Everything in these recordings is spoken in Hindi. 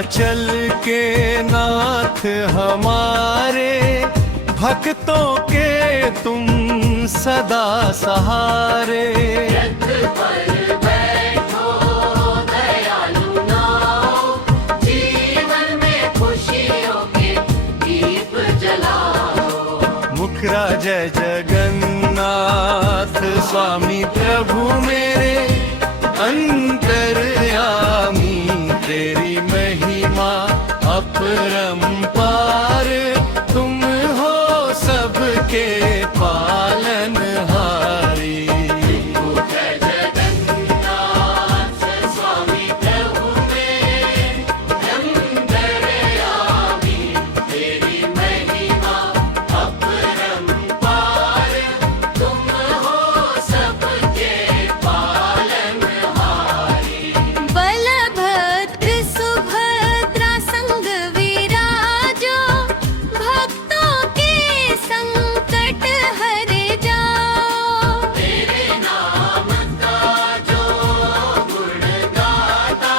विंध्याचल के नाथ हमारे, भक्तों के तुम सदा सहारे। रथ पर बैठो दयालु नाओ, जीवन में खुशियों के दीप जलाओ। मुखरा जय जगन्नाथ स्वामी प्रभु मेरे, अंतर्यामी तेरी महिमा अपरंपार। तुम हो सबके पालनहारी। जय जगन्नाथ स्वामी प्रभु मेरे, अंतर्यामी तेरी महिमा अपरंपार। तुम हो सबके पालनहारी। बलभद्र सुभद्रा संग विराजो, भक्तों के संकट हरे जाओ। तेरे नाम का जो गुण गाता,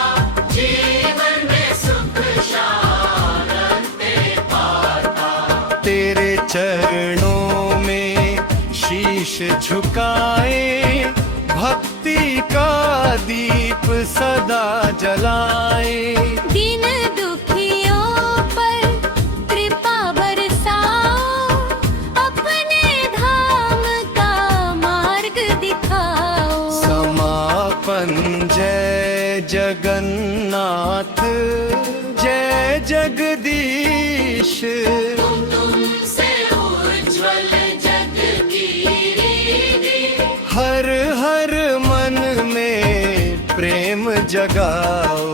जीवन में सुख शांति पाता। तेरे चरणों में शीश झुकाए, भक्ति का दीप सदा जलाए। दीन दुखियों पर कृपा बरसाओ, अपने धाम का मार्ग दिखाओ। समापन जय जगन्नाथ, जय जगदीश। तुमसे उज्ज्वल जग की रीति, हर हर मन में प्रेम जगाओ।